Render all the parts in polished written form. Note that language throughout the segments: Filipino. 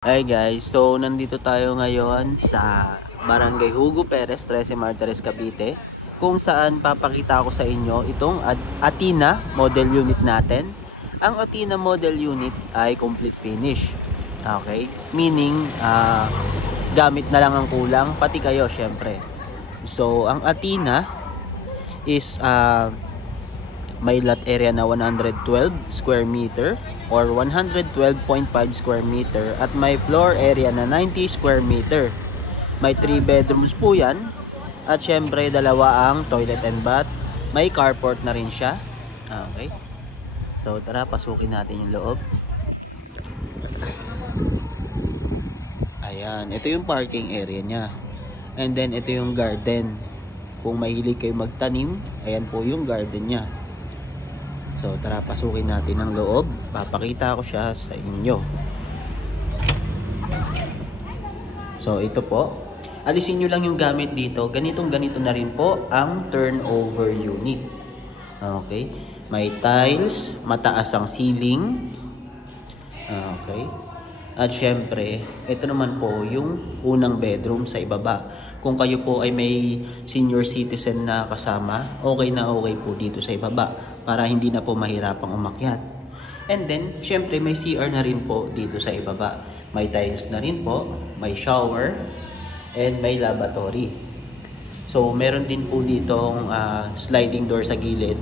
Hi guys, so nandito tayo ngayon sa Barangay Hugo Perez, 13 Martires, Cavite, kung saan papakita ko sa inyo itong Athena model unit natin. Ang Athena model unit ay complete finish. Okay? Meaning, gamit na lang ang kulang, pati kayo syempre. So, ang Athena is may lot area na 112 square meter or 112.5 square meter at may floor area na 90 square meter. May 3 bedrooms po yan at syempre dalawa ang toilet and bath. May carport na rin siya. Okay. So tara, pasukin natin yung loob. Ayan, ito yung parking area niya. And then ito yung garden. Kung mahilig kayo magtanim, ayan po yung garden niya. So tara, pasukin natin ang loob. Papakita ko siya sa inyo. So ito po, alisin nyo lang yung gamit dito. Ganito na rin po ang turnover unit. Okay, may tiles, mataas ang ceiling. Okay, at syempre ito naman po yung unang bedroom sa ibaba. Kung kayo po ay may senior citizen na kasama, okay na okay po dito sa ibaba para hindi na po mahirapang umakyat. And then syempre may CR na rin po dito sa ibaba. May tiles na rin po, may shower, and may lavatory. So meron din po ditong sliding door sa gilid.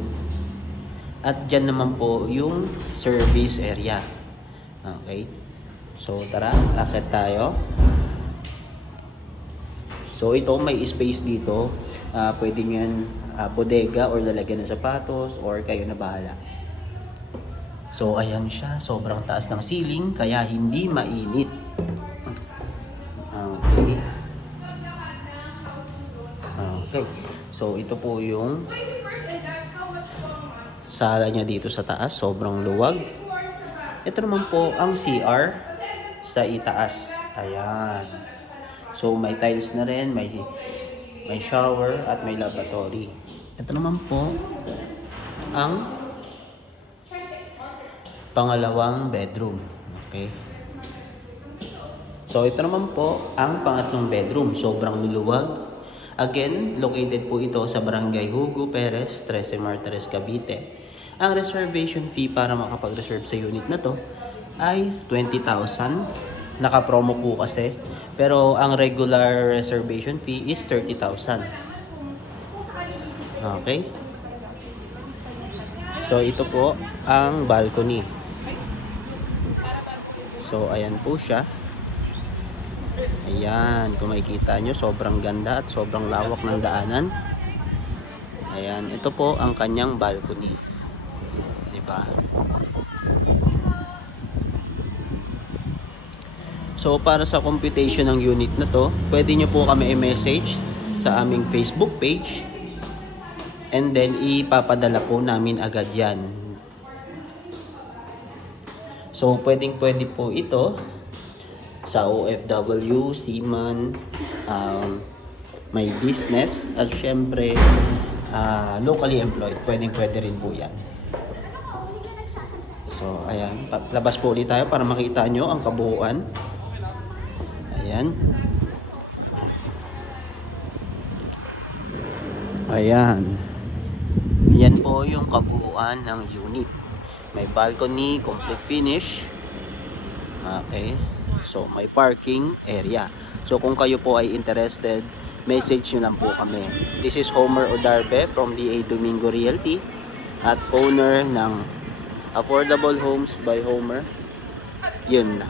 At dyan naman po yung service area. Okay. So tara, akit tayo. So ito may space dito. Pwede nyo bodega or lalagyan ng sapatos or kayo na bahala. So ayan siya, sobrang taas ng ceiling kaya hindi mainit. Okay. Okay. So ito po yung sala niya dito sa taas, sobrang luwag. Ito naman po ang CR sa itaas. Ayan. So may tiles na rin, may shower at may lavatory. Ito naman po ang pangalawang bedroom. Okay. So ito naman po ang pangatlong bedroom. Sobrang luluwag. Again, located po ito sa Barangay Hugo Perez, 13 Martires, Cavite. Ang reservation fee para makapag-reserve sa unit na to ay 20,000. Naka-promo po kasi. Pero ang regular reservation fee is 30,000. Okay. So ito po ang balcony. So ayan po siya. Ayan, kung makikita nyo, sobrang ganda at sobrang lawak ng daanan. Ayan, ito po ang kanyang balcony. Diba? So para sa computation ng unit na to, pwede nyo po kami i-message sa aming Facebook page. And then ipapadala po namin agad yan. So pwede po ito sa OFW, seaman, may business, at syempre locally employed. Pwede rin po yan. So ayan, labas po ulit tayo para makita nyo ang kabuuan. Ayan. Ayan. Yan po yung kabuuan ng unit. May balcony, complete finish. Okay. So may parking area. So kung kayo po ay interested, message nyo lang po kami. This is Homer Odarbe from DA Domingo Realty at owner ng Affordable Homes by Homer. Yun na.